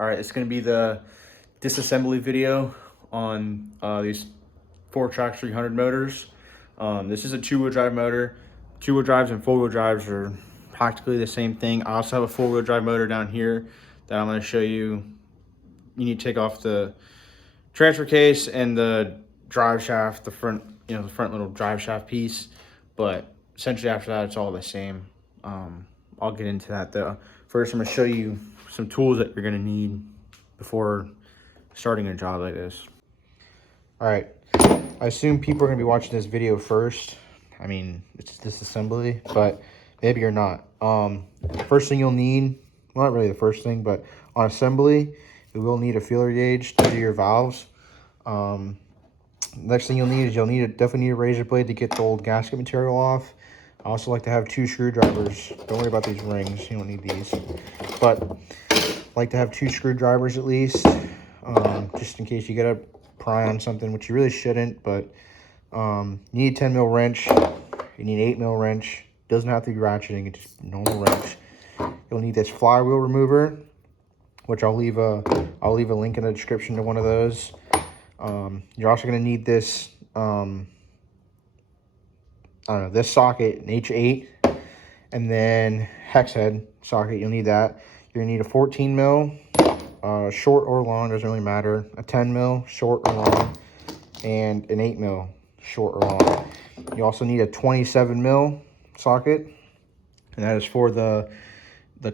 All right, it's gonna be the disassembly video on these Fourtrax 300 motors. This is a two-wheel drive motor. Two-wheel drives and four-wheel drives are practically the same thing. I also have a four-wheel drive motor down here that I'm gonna show you. You need to take off the transfer case and the drive shaft, the front, the front little drive shaft piece. But essentially after that, it's all the same. I'll get into that though. First, I'm gonna show you some tools that you're gonna need before starting a job like this. All right, I assume people are gonna be watching this video first. I mean, it's disassembly, but maybe you're not. First thing you'll need, well, not really the first thing, but on assembly, you will need a feeler gauge to do your valves. Next thing you'll need is definitely need a razor blade to get the old gasket material off. I also like to have 2 screwdrivers. Don't worry about these rings, you don't need these. But I like to have 2 screwdrivers at least, just in case you get a pry on something, which you really shouldn't. But you need a 10 mil wrench, you need an 8 mil wrench. Doesn't have to be ratcheting, it's just a normal wrench. You'll need this flywheel remover, which I'll leave a link in the description to one of those. You're also going to need this this socket, an H8, and then hex head socket. You'll need that. You're gonna need a 14 mil, short or long, doesn't really matter. A 10 mil, short or long, and an 8 mil, short or long. You also need a 27 mil socket, and that is for the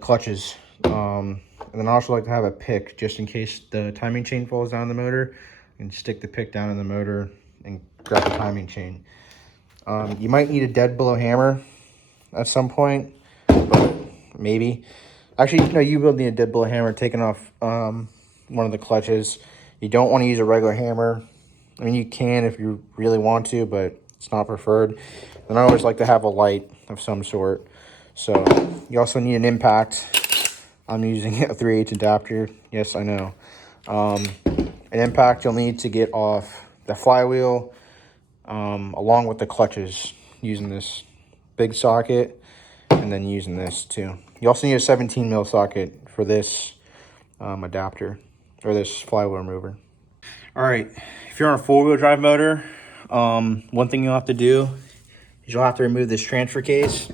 clutches. And then I also like to have a pick just in case the timing chain falls down the motor. You can stick the pick down in the motor and grab the timing chain. You might need a dead blow hammer at some point, but maybe. Actually, no, you will need a dead blow hammer taking off one of the clutches. You don't want to use a regular hammer. I mean, you can if you really want to, but it's not preferred. And I always like to have a light of some sort. So you also need an impact. I'm using a 3/8 adapter. Yes, I know. An impact you'll need to get off the flywheel, along with the clutches, using this big socket and then using this too. You also need a 17 mil socket for this adapter or this flywheel remover. All right, if you're on a four-wheel drive motor, one thing you'll have to do is you'll have to remove this transfer case.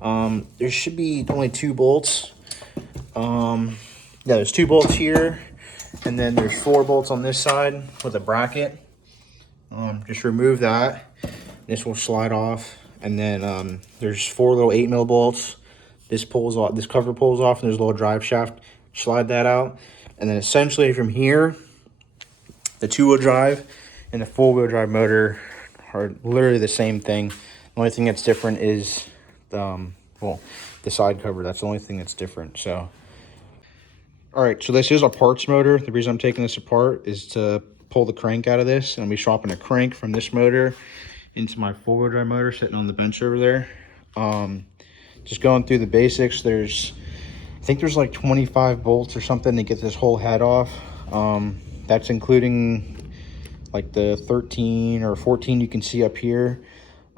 There should be only 2 bolts. Yeah, there's 2 bolts here, and then there's 4 bolts on this side with a bracket. Just remove that. This will slide off, and then there's 4 little 8 mil bolts. This pulls off. This cover pulls off, and there's a little drive shaft. Slide that out, and then essentially from here, the 2-wheel drive and the 4-wheel drive motor are literally the same thing. The only thing that's different is the side cover. That's the only thing that's different. So, all right. So this is a parts motor. The reason I'm taking this apart is to pull the crank out of this, and I'll be swapping a crank from this motor into my 4-wheel drive motor sitting on the bench over there. Just going through the basics, I think there's like 25 bolts or something to get this whole head off. That's including like the 13 or 14 you can see up here,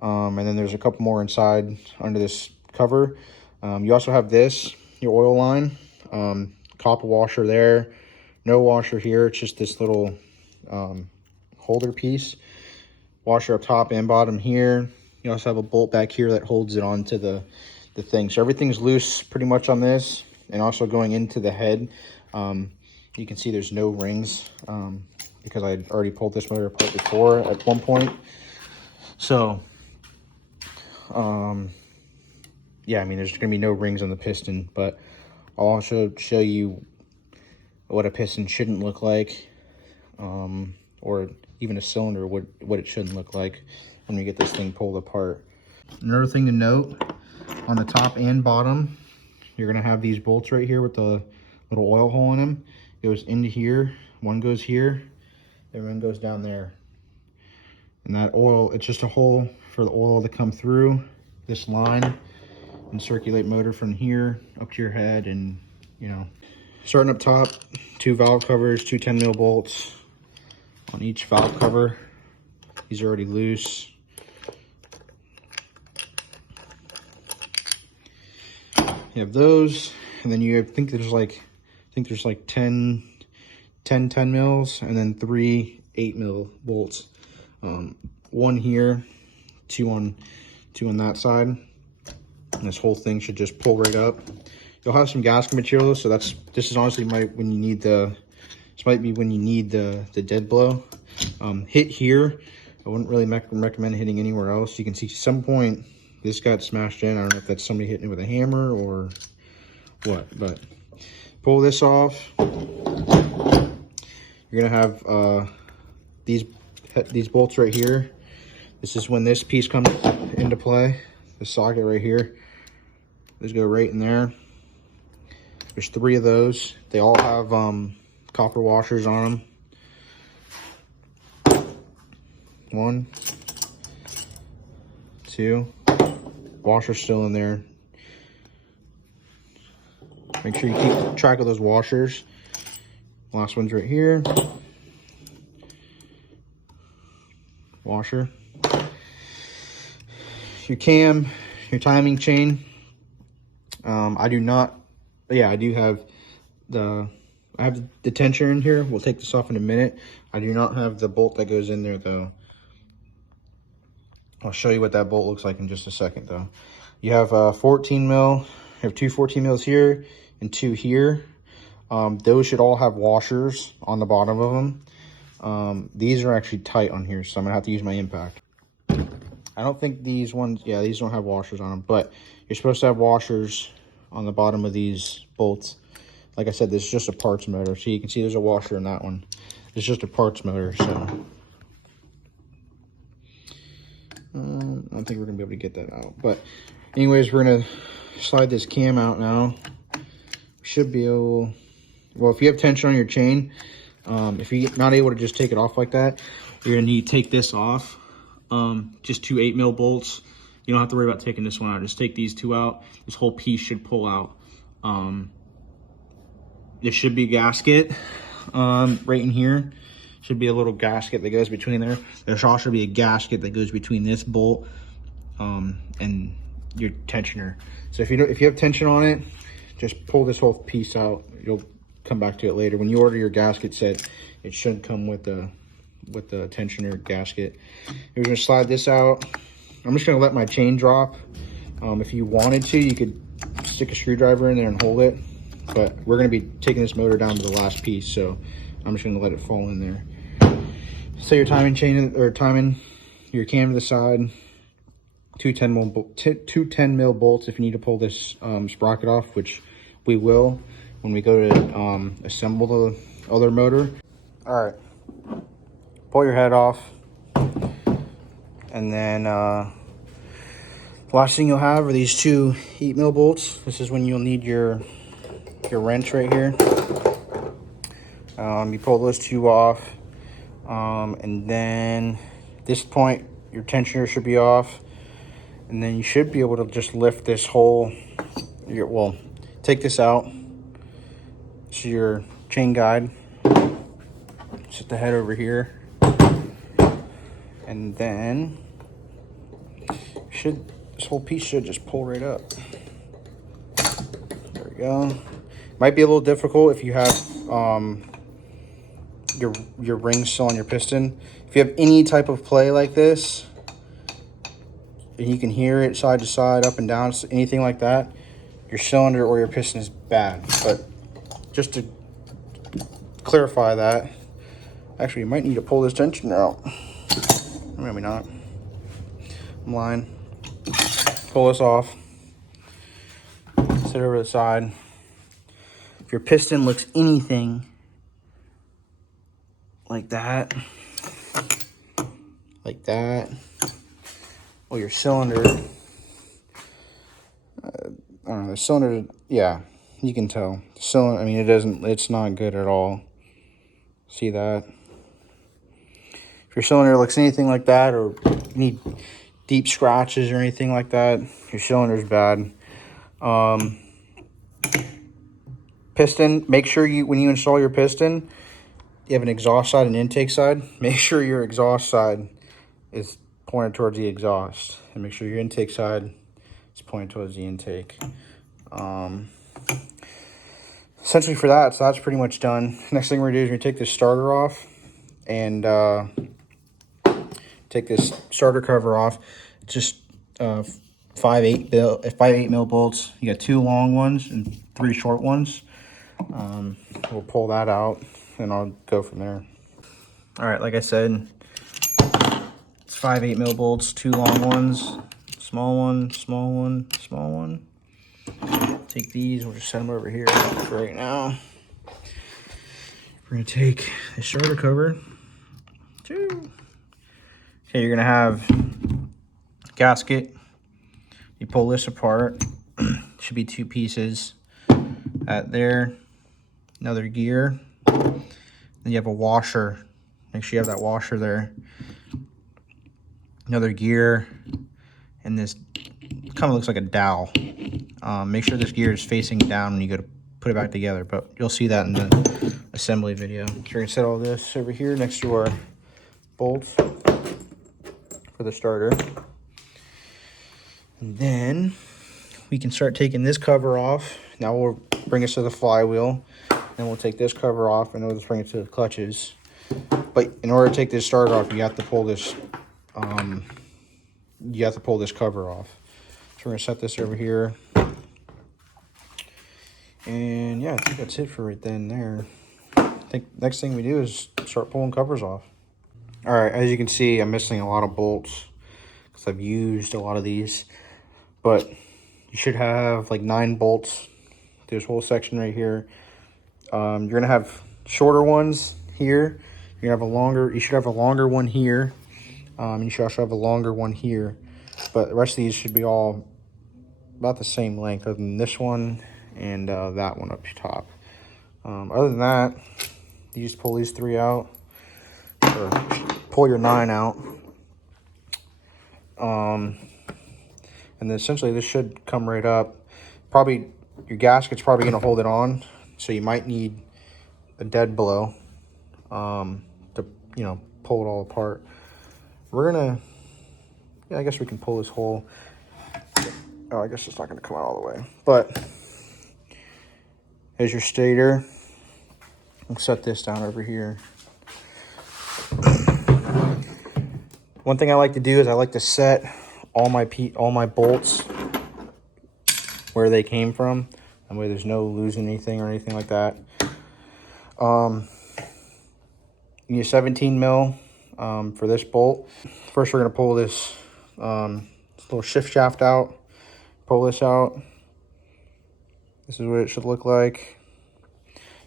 and then there's a couple more inside under this cover. You also have your oil line, copper washer there, no washer here. It's just this little holder piece, washer up top and bottom here. You also have a bolt back here that holds it onto the thing. So everything's loose pretty much on this, and also going into the head, you can see there's no rings because I had already pulled this motor apart before at one point. So yeah, I mean, there's gonna be no rings on the piston, but I'll also show you what a piston shouldn't look like, or even a cylinder, what it shouldn't look like when we get this thing pulled apart. Another thing to note, on the top and bottom, you're gonna have these bolts right here with the little oil hole in them. It goes into here, one goes here, and one goes down there. And that oil, it's just a hole for the oil to come through this line and circulate motor from here up to your head. And starting up top, 2 valve covers, 2 10 mil bolts on each valve cover. These are already loose. You have those, and then I think there's like think there's like 10 mils, and then 3 8 mil bolts. One here, two on that side. And this whole thing should just pull right up. You'll have some gasket material, so this is honestly this might be when you need the dead blow. Hit here. I wouldn't really recommend hitting anywhere else. You can see at some point this got smashed in. I don't know if that's somebody hitting it with a hammer or what, but pull this off. You're gonna have these bolts right here. This is when this piece comes into play. The socket right here. Those go right in there. There's 3 of those. They all have copper washers on them. 1, 2. Washer's still in there. Make sure you keep track of those washers. Last one's right here. Washer. Your cam, your timing chain. I do not. Yeah, I do have I have the tensioner in here. We'll take this off in a minute. I do not have the bolt that goes in there though. I'll show you what that bolt looks like in just a second though. You have 14 mil. You have 2 14 mils here and 2 here. Those should all have washers on the bottom of them. These are actually tight on here, so I'm gonna have to use my impact. I don't think these ones, yeah, these don't have washers on them, but you're supposed to have washers on the bottom of these bolts. Like I said, this is just a parts motor. So you can see there's a washer in that one. It's just a parts motor, so. I don't think we're gonna be able to get that out. But anyways, we're gonna slide this cam out now. We should be able, well, if you have tension on your chain, if you're not able to just take it off like that, you're gonna need to take this off. Just 2 8 mil bolts. You don't have to worry about taking this one out. Just take these 2 out. This whole piece should pull out. There should be a gasket right in here. Should be a little gasket that goes between there. There should also be a gasket that goes between this bolt and your tensioner. So if you have tension on it, just pull this whole piece out. You'll come back to it later. When you order your gasket set, it should come with the tensioner gasket. We're gonna slide this out. I'm just gonna let my chain drop. If you wanted to, you could stick a screwdriver in there and hold it, but we're gonna be taking this motor down to the last piece, so I'm just gonna let it fall in there. So your timing chain, or timing your cam to the side, 2 10 mil bolts if you need to pull this sprocket off, which we will when we go to assemble the other motor. All right, pull your head off, and then the last thing you'll have are these 2 8 mil bolts. This is when you'll need your wrench right here. You pull those 2 off, and then at this point your tensioner should be off, and then you should be able to just lift this whole, well, take this out. This is your chain guide. Set the head over here, and then this whole piece should just pull right up. There we go. Might be a little difficult if you have your rings still on your piston. If you have any type of play like this, and you can hear it side to side, up and down, anything like that, your cylinder or your piston is bad. But just to clarify that, actually, you might need to pull this tensioner out. Maybe not. I'm lying. Pull this off. Sit over to the side. If your piston looks anything like that, well, your cylinder, I don't know, the cylinder, yeah, you can tell. The cylinder, I mean, it's not good at all. See that? If your cylinder looks anything like that, or you need deep scratches or anything like that, your cylinder's bad. Piston, make sure when you install your piston, you have an exhaust side and intake side. Make sure your exhaust side is pointed towards the exhaust, and make sure your intake side is pointed towards the intake. essentially for that, so that's pretty much done. Next thing we're gonna do is we're gonna take this starter off and take this starter cover off. It's just 5/8 mil bolts. You got 2 long ones and 3 short ones. We'll pull that out and I'll go from there. All right, like I said, it's 5/8 mil bolts, 2 long ones, small one, small one, small one. Take these, we'll just set them over here for right now. We're gonna take the starter cover. Okay, you're gonna have gasket. You pull this apart. Should be 2 pieces. That there, another gear. Then you have a washer. Make sure you have that washer there. Another gear, and this kind of looks like a dowel. Make sure this gear is facing down when you go to put it back together, but you'll see that in the assembly video. So we're gonna set all this over here next to our bolts for the starter. And then we can start taking this cover off. Now we'll bring us to the flywheel. Then we'll take this cover off and we'll just bring it to the clutches. But in order to take this starter off, you have to pull this cover off. So we're gonna set this over here. And yeah, I think that's it for right then and there. I think next thing we do is start pulling covers off. All right, as you can see, I'm missing a lot of bolts because I've used a lot of these. But you should have like 9 bolts. This whole section right here. You're gonna have shorter ones here. You're gonna have a longer. You should have a longer one here. You should also have a longer one here. But the rest of these should be all about the same length, other than this one and that one up top. Other than that, you just pull these 3 out, or pull your 9 out. And then essentially this should come right up. Probably your gasket's probably gonna hold it on, so you might need a dead blow to, you know, pull it all apart. We're gonna, yeah, I guess we can pull this whole, oh, I guess it's not gonna come out all the way, but here's your stator. I'll set this down over here. One thing I like to do is I like to set all my bolts where they came from, and where there's no losing anything or anything like that. You need a 17 mil for this bolt. First, we're gonna pull this little shift shaft out. Pull this out. This is what it should look like.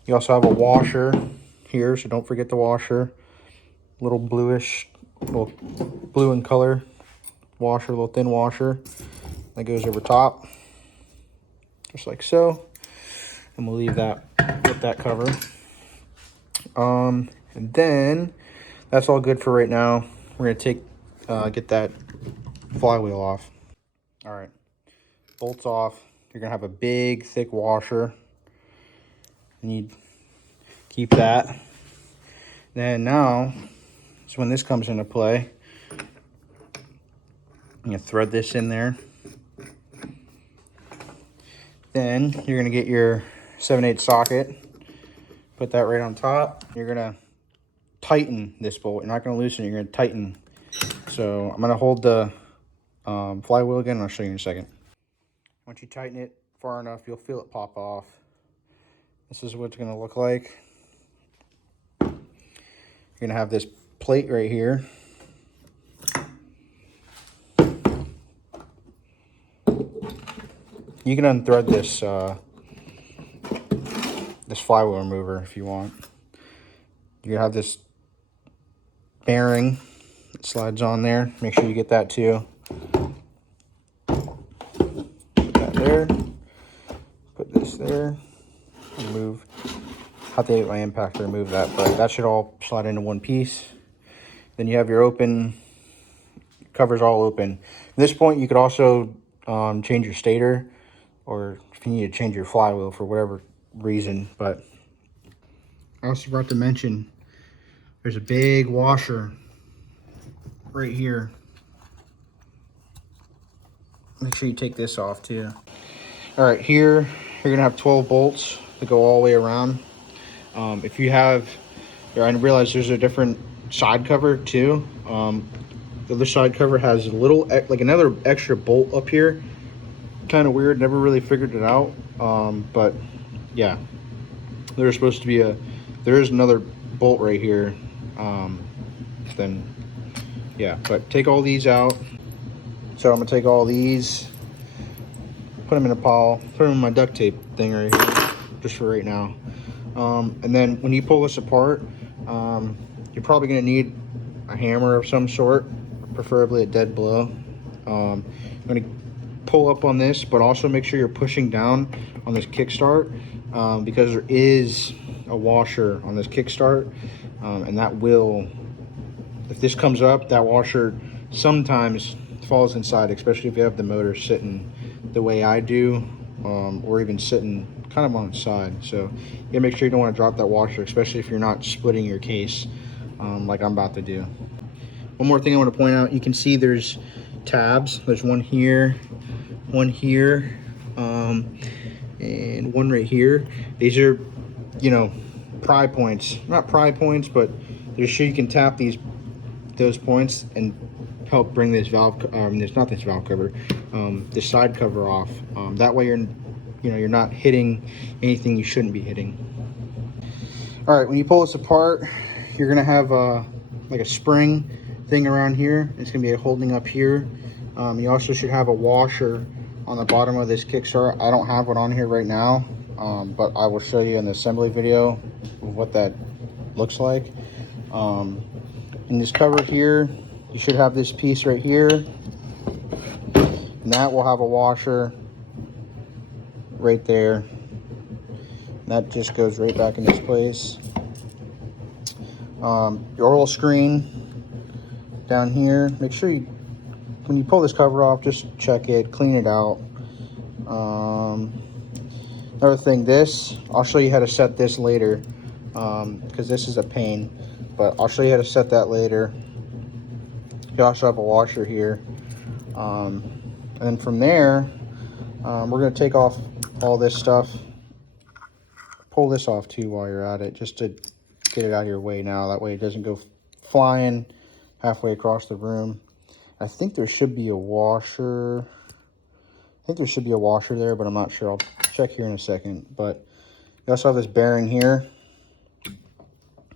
You also have a washer here, so don't forget the washer. Little bluish, little blue in color washer, little thin washer that goes over top, just like so. And we'll leave that with that cover. And then that's all good for right now. We're gonna get that flywheel off. All right, bolts off. You're gonna have a big, thick washer. You need to keep that. Then now is when this comes into play. I'm gonna thread this in there. Then you're gonna get your 7/8 socket, put that right on top. You're gonna tighten this bolt. You're not gonna loosen it, you're gonna tighten. So I'm gonna hold the flywheel again, and I'll show you in a second. Once you tighten it far enough, you'll feel it pop off. This is what it's gonna look like. You're gonna have this plate right here. You can unthread this this flywheel remover if you want. You have this bearing that slides on there. Make sure you get that too. Put that there. Put this there. Remove. Have to get my impact to remove that, but that should all slide into one piece. Then you have your open, covers all open. At this point, you could also change your stator, or if you need to change your flywheel for whatever reason. But I also forgot to mention, there's a big washer right here. Make sure you take this off too. All right, here you're gonna have 12 bolts. to go all the way around. If you have, I realize there's a different side cover too. The other side cover has a little, like another extra bolt up here. Kind of weird, never really figured it out. But yeah, there's supposed to be there is another bolt right here. Then yeah, but take all these out. So I'm gonna take all these, put them in a pile, put them in my duct tape thing right here, just for right now. And then when you pull this apart, you're probably gonna need a hammer of some sort, preferably a dead blow. I'm gonna pull up on this, but also make sure you're pushing down on this kickstart, because there is a washer on this kickstart, and that will, if this comes up, that washer sometimes falls inside, especially if you have the motor sitting the way I do, or even sitting kind of on its side. So you gotta make sure you don't want to drop that washer, especially if you're not splitting your case, like I'm about to do. One more thing I want to point out, you can see there's tabs. There's one here, and one right here. These are, you know, pry points. Not pry points, but they're sure you can tap those points and help bring this valve, there's not this valve cover, this side cover off. That way you're not hitting anything you shouldn't be hitting. All right, when you pull this apart, you're gonna have like a spring thing around here. It's gonna be holding up here. You also should have a washer on the bottom of this kickstart. I don't have one on here right now, but I will show you in the assembly video what that looks like. In this cover here, you should have this piece right here, and that will have a washer right there. And that just goes right back in this place. Your oil screen down here, make sure you, when you pull this cover off, just check it, clean it out. Another thing, this, I'll show you how to set this later, because this is a pain, but I'll show you how to set that later. You also have a washer here. And then from there, we're going to take off all this stuff. Pull this off too while you're at it, just to get it out of your way now. That way it doesn't go flying halfway across the room. I think there should be a washer. I think there should be a washer there, but I'm not sure. I'll check here in a second. But you also have this bearing here.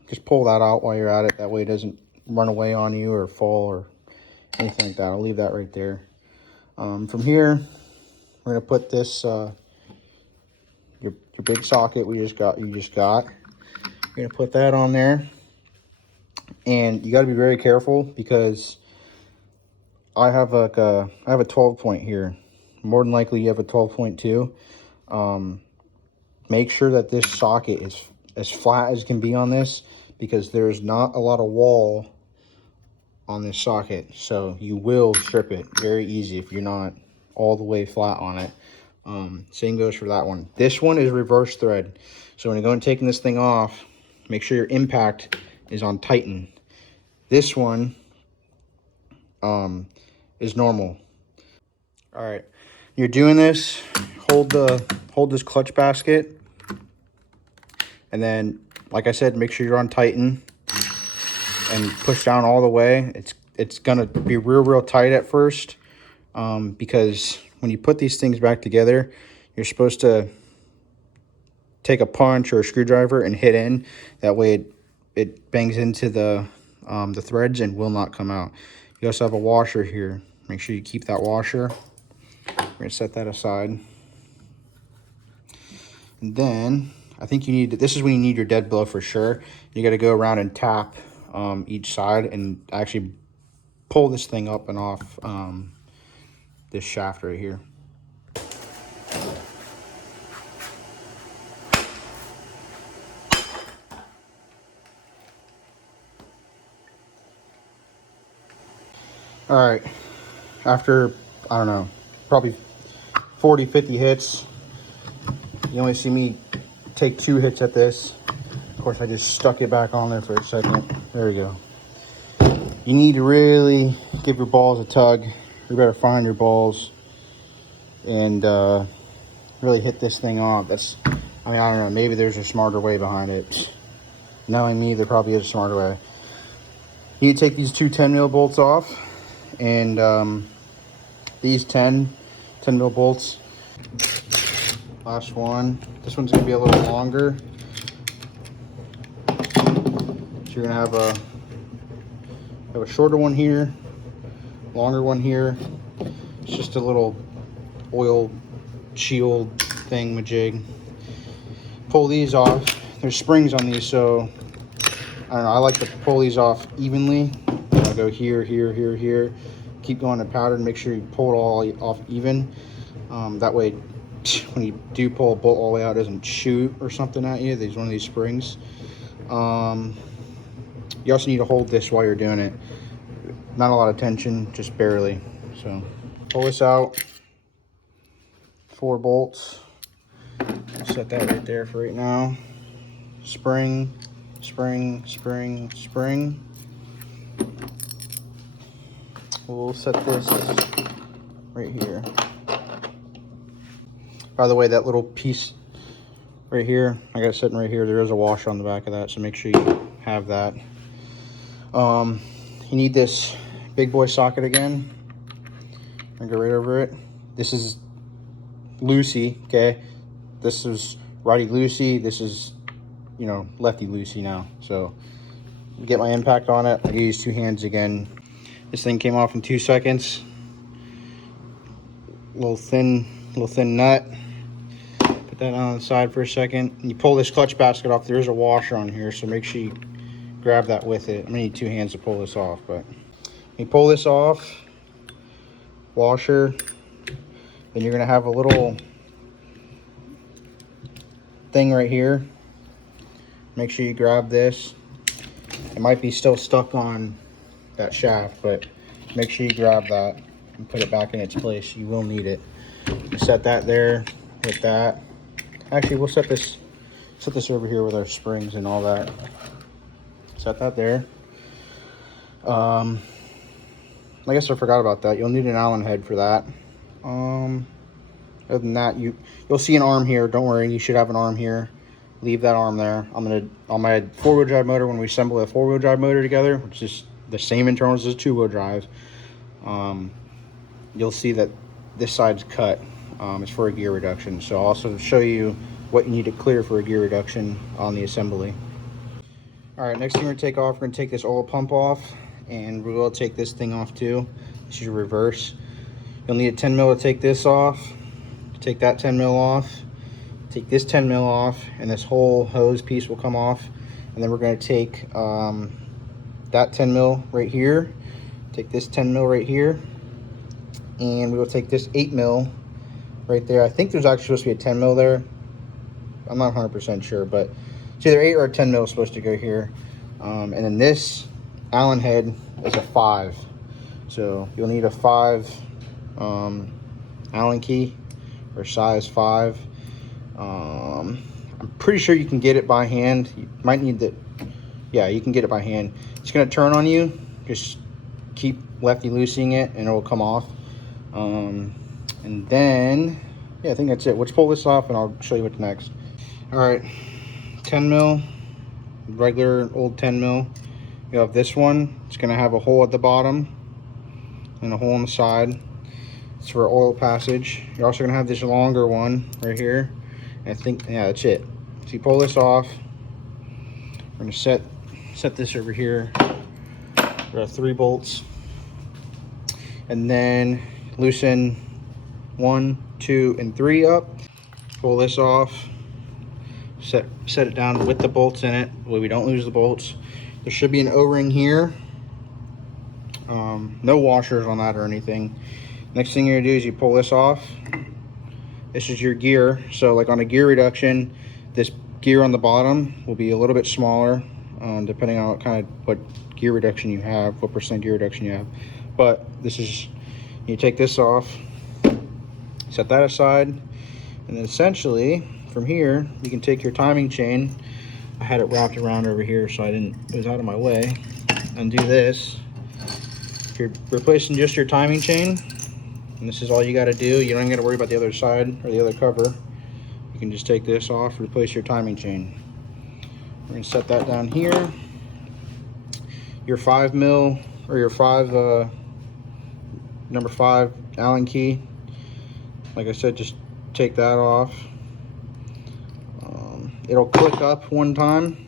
Just pull that out while you're at it. That way it doesn't run away on you or fall or anything like that. I'll leave that right there. From here, we're gonna put this your big socket you just got. You're gonna put that on there, and you got to be very careful because I have like I have a 12 point here. More than likely you have a 12.2. Make sure that this socket is as flat as can be on this, because there's not a lot of wall on this socket, so you will strip it very easy if you're not all the way flat on it. Same goes for that one. This one is reverse thread, so when you're going taking this thing off, make sure your impact is on tighten. This one is normal. All right, you're doing this, hold this clutch basket, and then like I said, make sure you're on tighten and push down all the way. It's gonna be real tight at first, because when you put these things back together, you're supposed to take a punch or a screwdriver and hit in. That way it bangs into the threads and will not come out. You also have a washer here. Make sure you keep that washer. We're gonna set that aside. And then I think you need, this is when you need your dead blow for sure. You got to go around and tap each side and actually pull this thing up and off this shaft right here. All right, after, I don't know, probably 40, 50 hits, you only see me take 2 hits at this. Of course, I just stuck it back on there for a second. There we go. You need to really give your balls a tug. You better find your balls and really hit this thing off. That's I mean, I don't know, maybe there's a smarter way behind it. Knowing me, there probably is a smarter way. You need to take these two 10mm bolts off, and these 10 mil bolts. Last one. This one's gonna be a little longer. So you're gonna have a shorter one here, longer one here. It's just a little oil shield thing majig. Pull these off. There's springs on these, so I don't know, I like to pull these off evenly. I'll go here, here, here, here. Keep going to powder and make sure you pull it all off even. That way, when you do pull a bolt all the way out, it doesn't shoot or something at you. There's one of these springs. You also need to hold this while you're doing it. Not a lot of tension, just barely. So pull this out. 4 bolts. I'll set that right there for right now. Spring, spring, spring, spring. We'll set this right here. By the way, that little piece right here, I got it sitting right here. There is a washer on the back of that, so make sure you have that. You need this big boy socket again. I'm gonna go right over it. This is loosey, okay? This is righty loosey. This is, you know, lefty loosey now. So get my impact on it. I use 2 hands again. This thing came off in 2 seconds. Little thin nut. Put that on the side for a second. And you pull this clutch basket off. There is a washer on here, so make sure you grab that with it. I'm gonna need 2 hands to pull this off, but you pull this off, washer, then you're gonna have a little thing right here. Make sure you grab this. It might be still stuck on that shaft, but make sure you grab that and put it back in its place. You will need it. You set that there with that. Actually, we'll set this over here with our springs and all that. Set that there. I guess I forgot about that. You'll need an Allen head for that. Other than that, you'll see an arm here. Don't worry, you should have an arm here. Leave that arm there. I'm gonna, on my 4-wheel drive motor, when we assemble a 4-wheel drive motor together, which is the same internals as a 2-wheel drive, you'll see that this side's cut. It's for a gear reduction. So I'll also show you what you need to clear for a gear reduction on the assembly. All right, next thing we're gonna take off, we're gonna take this oil pump off, and we will take this thing off too. This is your reverse. You'll need a 10mm to take this off. Take that 10mm off. Take this 10mm off, and this whole hose piece will come off. And then we're gonna take that 10mm right here. Take this 10mm right here, and we will take this 8mm right there. I think there's actually supposed to be a 10mm there. I'm not 100% sure, but it's either 8 or a 10mm supposed to go here. And then this Allen head is a 5. So you'll need a 5 Allen key, or size 5. I'm pretty sure you can get it by hand. You might need that. Yeah, you can get it by hand. It's gonna turn on you. Just keep lefty loosening it and it will come off. And then, yeah, I think that's it. Let's pull this off and I'll show you what's next. All right, 10mm, regular old 10mm. You have this one. It's gonna have a hole at the bottom and a hole on the side. It's for oil passage. You're also gonna have this longer one right here. And I think, yeah, that's it. So you pull this off. We're gonna set this over here. We have 3 bolts. And then loosen 1, 2, and 3 up. Pull this off. Set it down with the bolts in it. That way we don't lose the bolts. There should be an O-ring here. No washers on that or anything. Next thing you're gonna do is you pull this off. This is your gear. So like on a gear reduction, this gear on the bottom will be a little bit smaller, depending on what gear reduction you have, what % gear reduction you have. But this is, you take this off, set that aside, and then essentially from here you can take your timing chain. I had it wrapped around over here so it was out of my way. Undo this. You're replacing just your timing chain, and this is all you got to do. You don't even got to worry about the other side or the other cover. you can just take this off, replace your timing chain. We're gonna set that down here. Your 5 mil or your number 5 Allen key. Like I said, just take that off. It'll click up one time,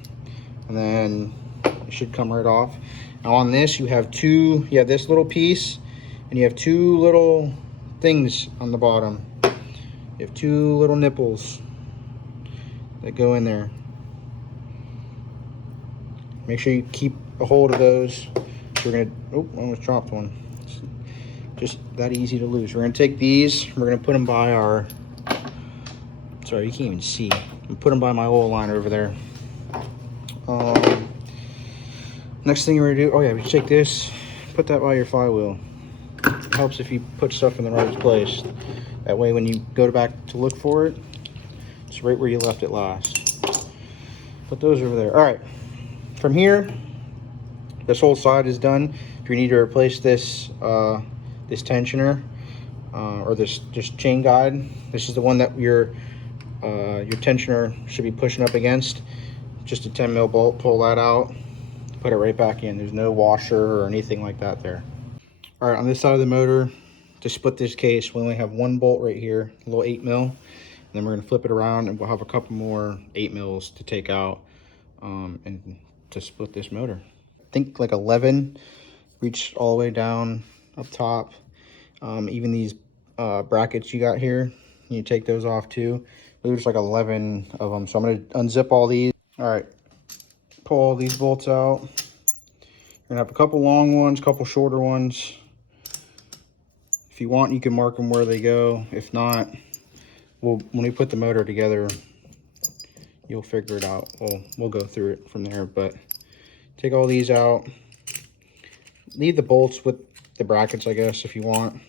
and then it should come right off. Now on this, you have this little piece, and you have 2 little things on the bottom. You have 2 little nipples that go in there. Make sure you keep a hold of those. We're gonna, oh, I almost dropped one. It's just that easy to lose. We're gonna take these, we're gonna put them by our, sorry, you can't even see. I'm put them by my oil liner over there. Next thing we're gonna do, oh yeah, we take this, put that by your flywheel. It helps if you put stuff in the right place. That way when you go back to look for it, it's right where you left it last. Put those over there. All right, from here, this whole side is done. If you need to replace this this tensioner or this chain guide, this is the one that your tensioner should be pushing up against. Just a 10 mil bolt, pull that out, put it right back in. There's no washer or anything like that there. All right, on this side of the motor, to split this case, we only have 1 bolt right here, a little 8 mil. And then we're gonna flip it around and we'll have a couple more 8 mils to take out and to split this motor. I think like 11 reach all the way down up top. Even these brackets you got here, you take those off too. There's like 11 of them. So I'm gonna unzip all these. All right, pull all these bolts out. You're gonna have a couple long ones, couple shorter ones. If you want, you can mark them where they go. If not, when we put the motor together, you'll figure it out. We'll go through it from there, but take all these out. Leave the bolts with the brackets, I guess, if you want.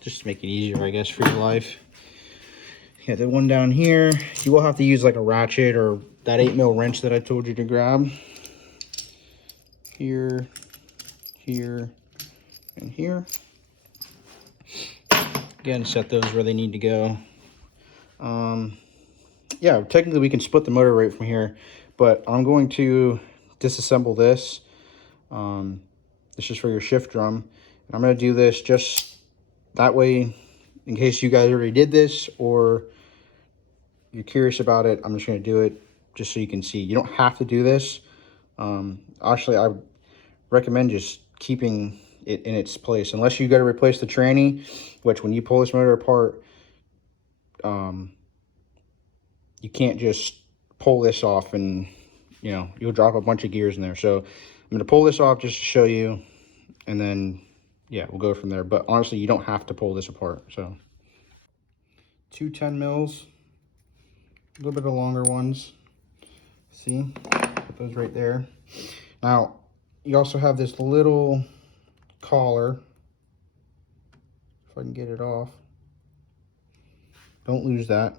Just to make it easier, I guess, for your life. Yeah, the one down here, you will have to use like a ratchet or that 8 mil wrench that I told you to grab. Here, here, and here. Again, set those where they need to go. Yeah, technically we can split the motor right from here, but I'm going to disassemble this. This is for your shift drum. And I'm going to do this just that way, in case you guys already did this or you're curious about it. I'm just going to do it just so you can see. You don't have to do this. Actually, I recommend just keeping it in its place, unless you got to replace the tranny, which when you pull this motor apart, you can't just pull this off and, you know, you'll drop a bunch of gears in there. So I'm going to pull this off just to show you, and then, yeah, we'll go from there. But honestly, you don't have to pull this apart. So 2 10 mils, a little bit of longer ones. See, put those right there. Now, you also have this little collar. If I can get it off. Don't lose that.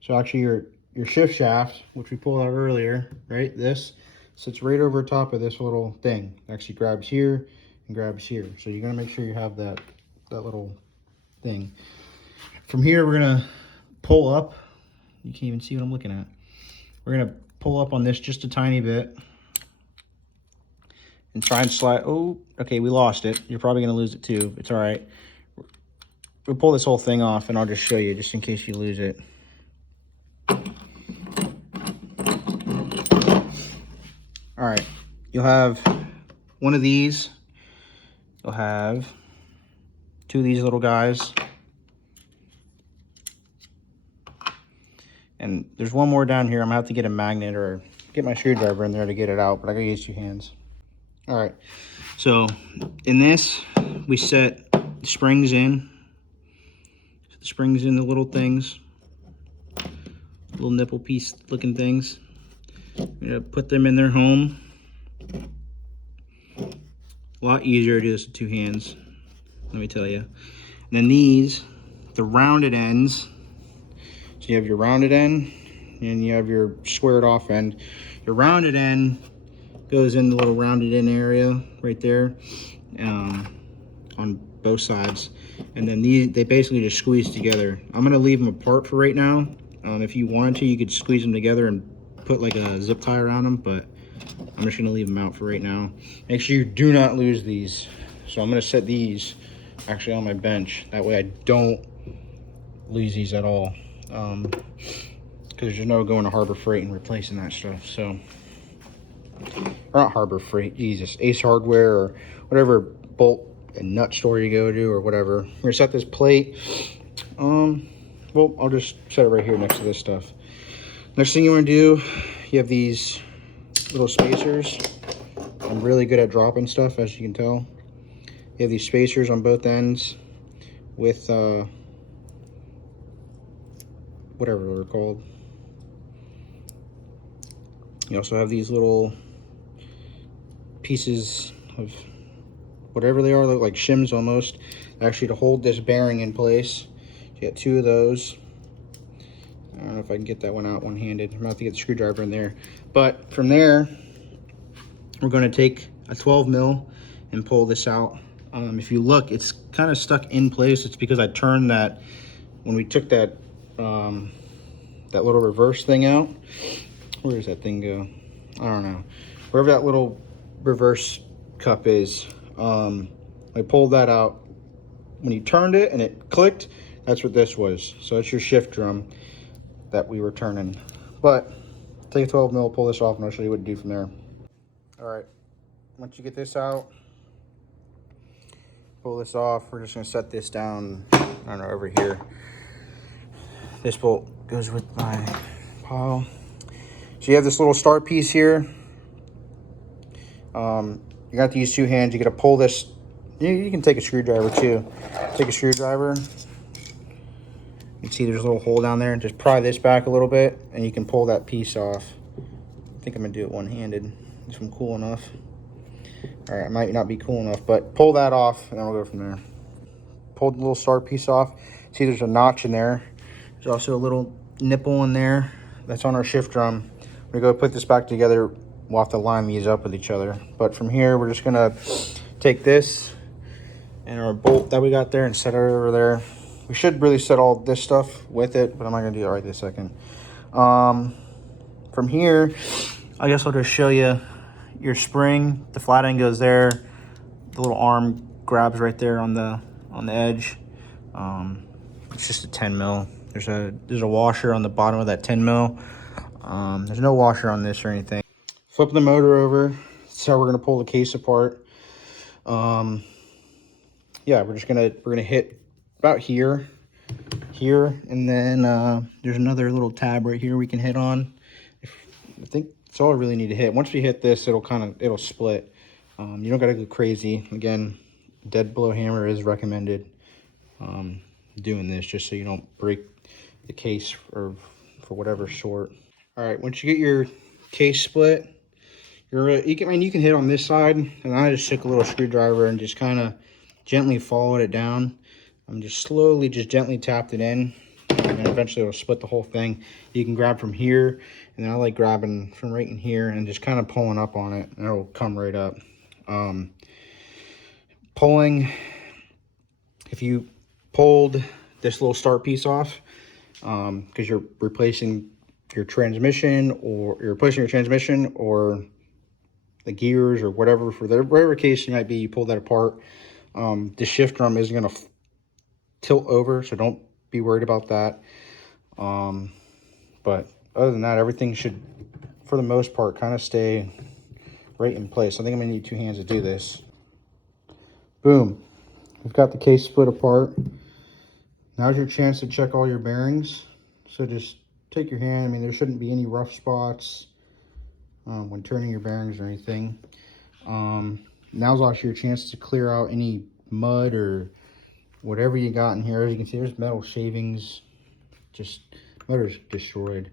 So actually your shift shaft, which we pulled out earlier, right? This sits right over top of this little thing. It actually grabs here and grabs here. So you're gonna make sure you have that little thing. From here, we're gonna pull up. You can't even see what I'm looking at. We're gonna pull up on this just a tiny bit and try and slide. Oh, okay, we lost it. You're probably gonna lose it too. It's all right. We'll pull this whole thing off and I'll just show you just in case you lose it. All right, you'll have one of these. You'll have 2 of these little guys. And there's one more down here. I'm gonna have to get a magnet or get my screwdriver in there to get it out, but I gotta use 2 hands. All right, so in this, we set the springs in. Set the springs in the little things, little nipple piece looking things. I'm gonna put them in their home. A lot easier to do this with 2 hands, let me tell you. And then these, the rounded ends. So you have your rounded end and you have your squared off end. Your rounded end goes in the little rounded in area right there on both sides. and then they basically just squeeze together. I'm gonna leave them apart for right now. If you wanted to, you could squeeze them together and put like a zip tie around them, but I'm just gonna leave them out for right now. Make sure you do not lose these. So I'm gonna set these actually on my bench. That way I don't lose these at all. Because there's no going to Harbor Freight and replacing that stuff. So, or not Harbor Freight, Jesus, Ace Hardware or whatever bolt and nut store you go to or whatever. We're gonna set this plate. Well, I'll just set it right here next to this stuff. Next thing you want to do, you have these little spacers. I'm really good at dropping stuff, as you can tell. You have these spacers on both ends with whatever they're called. You also have these little pieces of whatever they are, look like shims almost, actually to hold this bearing in place. You got two of those. I don't know if I can get that one out one-handed. I'm gonna have to get the screwdriver in there. But from there, we're going to take a 12 mil and pull this out. If you look, it's kind of stuck in place. It's because I turned that when we took that that little reverse thing out. Where does that thing go? I don't know. Wherever that little reverse cup is, I pulled that out. When you turned it and it clicked, that's what this was. So it's your shift drum that we were turning. But take a 12 mil, pull this off, and I'll show you what to do from there. All right, once you get this out, pull this off. We're just gonna set this down, I don't know, over here. This bolt goes with my pile. So you have this little start piece here. You got to use two hands. You got to pull this. You can take a screwdriver too. Take a screwdriver. You can see there's a little hole down there. Just pry this back a little bit, and you can pull that piece off. I think I'm gonna do it one-handed if I'm cool enough. All right, I might not be cool enough, but pull that off, and then we'll go from there. Pull the little start piece off. See, there's a notch in there. There's also a little nipple in there. That's on our shift drum. We're gonna go put this back together. We'll have to line these up with each other. But from here, we're just gonna take this and our bolt that we got there and set it over there. We should really set all this stuff with it, but I'm not gonna do that right this second. From here, I guess I'll just show you your spring. The flat end goes there. The little arm grabs right there on the edge. It's just a 10 mil. There's a washer on the bottom of that 10 mil. There's no washer on this or anything. Flip the motor over. That's how we're gonna pull the case apart. Yeah, we're gonna hit about here, and then there's another little tab right here we can hit on. I think that's all I really need to hit. Once we hit this, it'll split. You don't gotta go crazy. Again, dead blow hammer is recommended. Doing this just so you don't break the case or for whatever sort. All right, once you get your case split, you can hit on this side, and I just took a little screwdriver and just kind of gently followed it down. I'm just gently tapped it in, and then eventually it'll split the whole thing. You can grab from here, and then I like grabbing from right in here and just kind of pulling up on it, and it'll come right up. Pulling, if you pulled this little start piece off, because you're replacing your transmission or the gears or whatever, for whatever case you might be, you pull that apart. The shift drum isn't going to tilt over, so don't be worried about that. But other than that, everything should, for the most part, kind of stay right in place. I think I'm going to need two hands to do this. Boom. We've got the case split apart. Now's your chance to check all your bearings. So just take your hand. I mean, there shouldn't be any rough spots when turning your bearings or anything. Now's also your chance to clear out any mud or whatever you got in here. As you can see, there's metal shavings. Just motor's destroyed.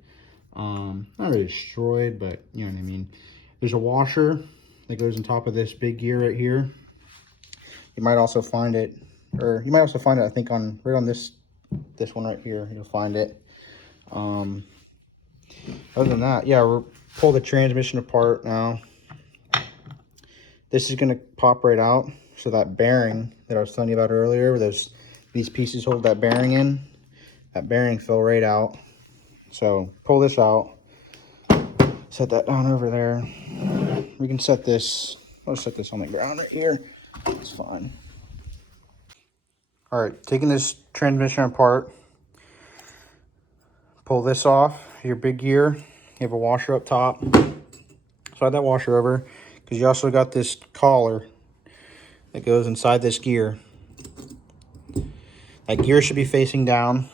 Not really destroyed, but you know what I mean. There's a washer that goes on top of this big gear right here. You might also find it, I think right on this one right here. You'll find it. Other than that, yeah, we'll pull the transmission apart now. This is going to pop right out. So that bearing that I was telling you about earlier, where those these pieces hold that bearing in. That bearing fell right out. So pull this out. Set that down over there. We can set this, let's set this on the ground right here. It's fine. All right, taking this transmission apart. Pull this off, your big gear. You have a washer up top. Slide that washer over, because you also got this collar that goes inside this gear. That gear should be facing down.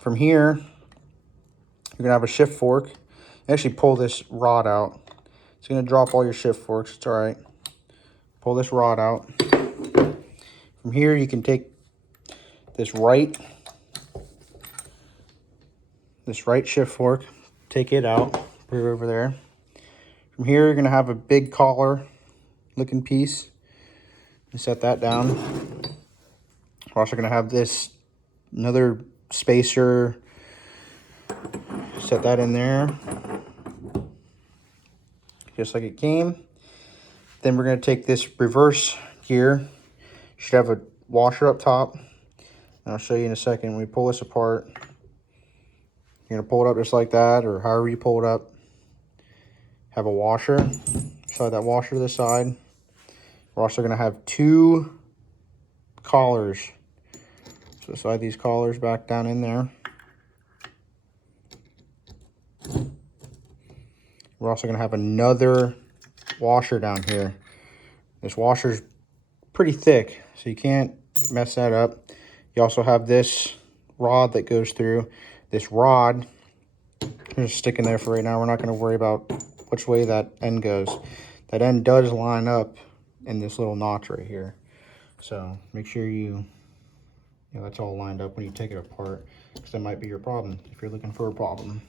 From here, you're gonna have a shift fork. You actually pull this rod out. It's gonna drop all your shift forks, it's all right. Pull this rod out. From here, you can take this right shift fork, take it out, put it over there. From here, you're gonna have a big collar looking piece. You set that down. We're also gonna have this, another spacer. Set that in there, just like it came. Then we're gonna take this reverse gear. You should have a washer up top. And I'll show you in a second. When we pull this apart, you're gonna pull it up just like that, or however you pull it up. Have a washer. Slide that washer to the side. We're also gonna have two collars. So slide these collars back down in there. We're also gonna have another washer down here. This washer's pretty thick, so you can't mess that up. You also have this rod that goes through. This rod is just sticking there for right now. We're not gonna worry about which way that end goes. That end does line up in this little notch right here. So make sure you know that's all lined up when you take it apart, because that might be your problem if you're looking for a problem.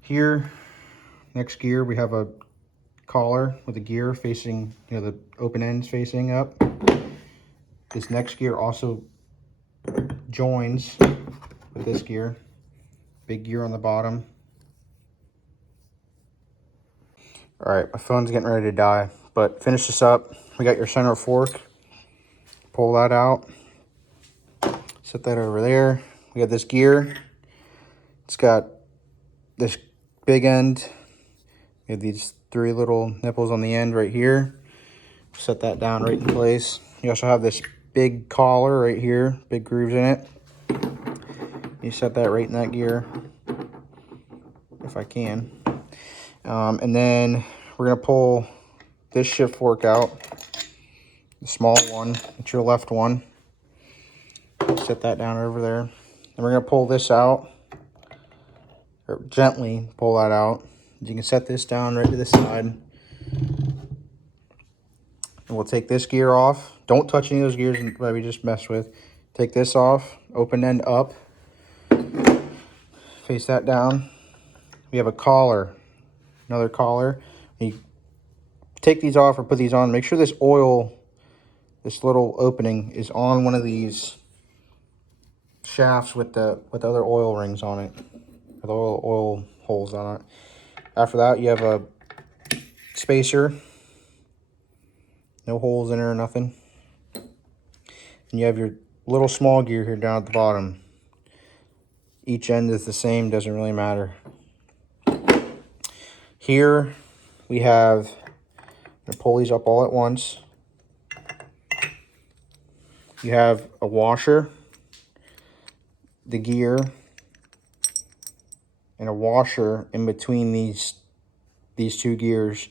Here, next gear, we have a collar with the gear facing, you know, the open ends facing up. This next gear also joins with this gear. Big gear on the bottom. All right, my phone's getting ready to die, but finish this up. We got your center fork. Pull that out. Set that over there. We got this gear. It's got this big end. We have these three little nipples on the end right here. Set that down right in place. You also have this big collar right here, big grooves in it. You set that right in that gear, if I can. And then we're gonna pull this shift fork out, the small one, it's your left one. Set that down over there. And we're gonna pull this out, or gently pull that out. You can set this down right to the side. And we'll take this gear off. Don't touch any of those gears that we just messed with. Take this off, open end up. Face that down. We have a collar, another collar. You take these off or put these on. Make sure this oil, this little opening is on one of these shafts with the other oil rings on it, with oil holes on it. After that, you have a spacer, no holes in it or nothing. And you have your little small gear here down at the bottom. Each end is the same, doesn't really matter. Here we have, I'm gonna pull these up all at once. You have a washer, the gear, and a washer in between these two gears.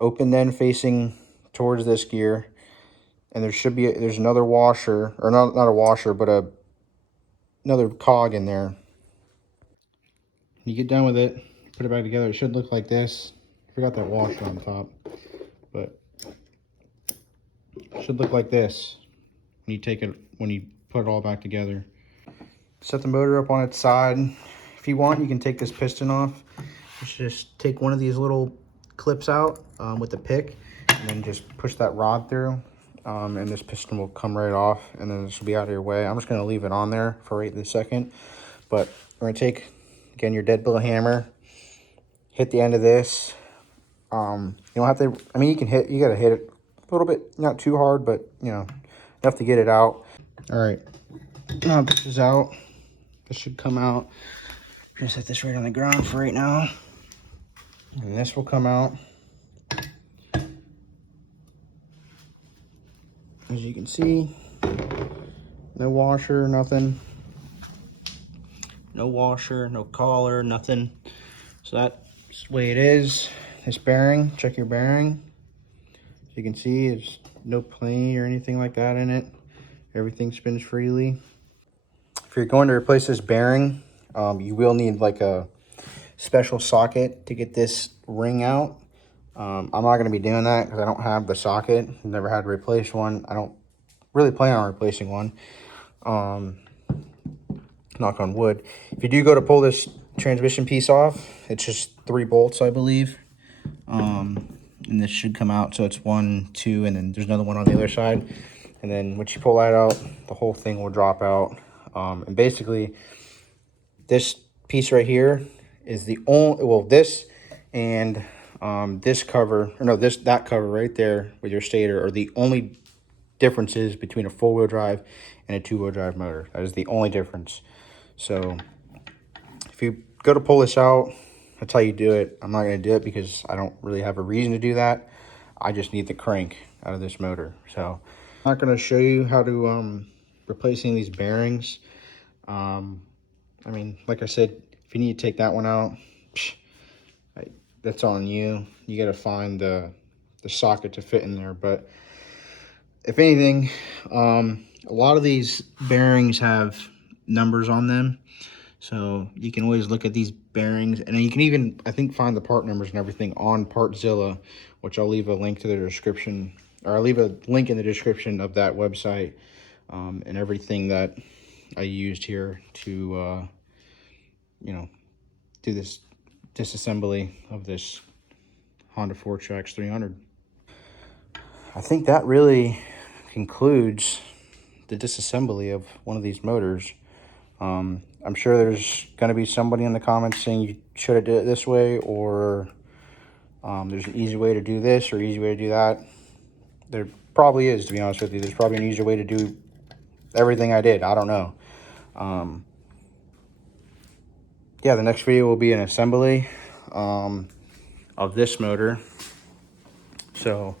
Open end facing towards this gear, and there's another washer, or not a washer, but another cog in there. You get done with it, put it back together. It should look like this. Forgot that washer on top, but it should look like this when you put it all back together. Set the motor up on its side. If you want, you can take this piston off. Just take one of these little clips out with the pick, and then just push that rod through, and this piston will come right off, and then this will be out of your way. I'm just going to leave it on there for right this second, but we're going to take, again, your dead blow hammer, hit the end of this. You don't have to, I mean, you got to hit it a little bit, not too hard, but, you know, enough to get it out. All right, Now this is out. This should come out. I'm gonna set this right on the ground for right now. And this will come out. As you can see, no washer, nothing. No washer, no collar, nothing. So that's the way it is. This bearing, check your bearing. As you can see, there's no plane or anything like that in it. Everything spins freely. If you're going to replace this bearing, you will need like a special socket to get this ring out. I'm not going to be doing that because I don't have the socket. I've never had to replace one. I don't really plan on replacing one. Knock on wood. If you do go to pull this transmission piece off, it's just 3 bolts, I believe. And this should come out. So it's 1, 2, and then there's another one on the other side. And then once you pull that out, the whole thing will drop out. And basically, this piece right here is the only, well, this and this cover, or no, that cover right there with your stator are the only differences between a 4-wheel drive and a 2-wheel drive motor. That is the only difference. So if you go to pull this out, that's how you do it. I'm not going to do it because I don't really have a reason to do that. I just need the crank out of this motor. So I'm not going to show you how to replacing these bearings. I mean, like I said, if you need to take that one out, that's on you. You got to find the socket to fit in there. But if anything, a lot of these bearings have numbers on them. So you can always look at these bearings, and then you can even, I think, find the part numbers and everything on Partzilla, which I'll leave a link to the description, or I'll leave a link in the description of that website, and everything that I used here to, you know, do this disassembly of this Honda Fourtrax 300. I think that really concludes the disassembly of one of these motors. I'm sure there's going to be somebody in the comments saying you should have did it this way, or there's an easy way to do this or easy way to do that. There probably is, to be honest with you. There's probably an easier way to do everything I did. I don't know. Yeah, the next video will be an assembly of this motor. So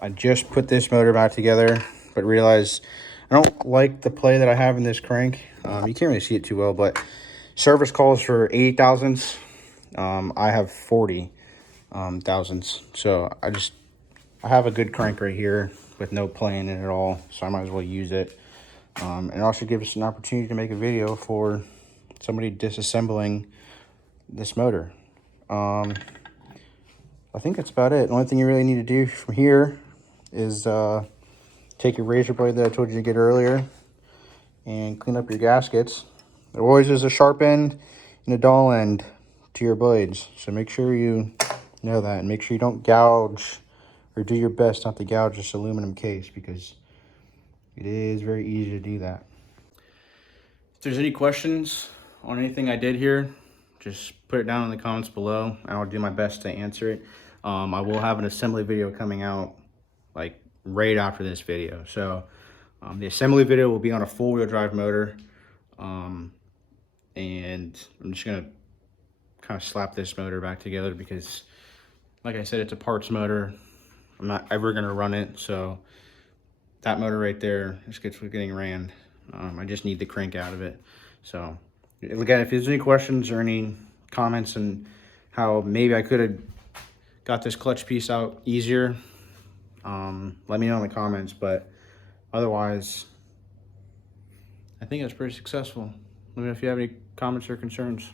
I just put this motor back together, but realized I don't like the play that I have in this crank. You can't really see it too well, but service calls for 80 thousandths. I have 40 thousandths. So I have a good crank right here with no play in it at all. So I might as well use it. And it also gives us an opportunity to make a video for somebody disassembling this motor. I think that's about it. The only thing you really need to do from here is take your razor blade that I told you to get earlier and clean up your gaskets. There always is a sharp end and a dull end to your blades, so make sure you know that, and make sure you don't gouge, or do your best not to gouge this aluminum case, because it is very easy to do that. If there's any questions on anything I did here, just put it down in the comments below, and I'll do my best to answer it. I will have an assembly video coming out like right after this video. So the assembly video will be on a 4-wheel drive motor, and I'm just gonna kind of slap this motor back together because, like I said, it's a parts motor. I'm not ever gonna run it, so that motor right there is getting ran. I just need the crank out of it. So again, if there's any questions or any comments on how maybe I could have got this clutch piece out easier, let me know in the comments. But otherwise, I think it's pretty successful. Let me know if you have any comments or concerns.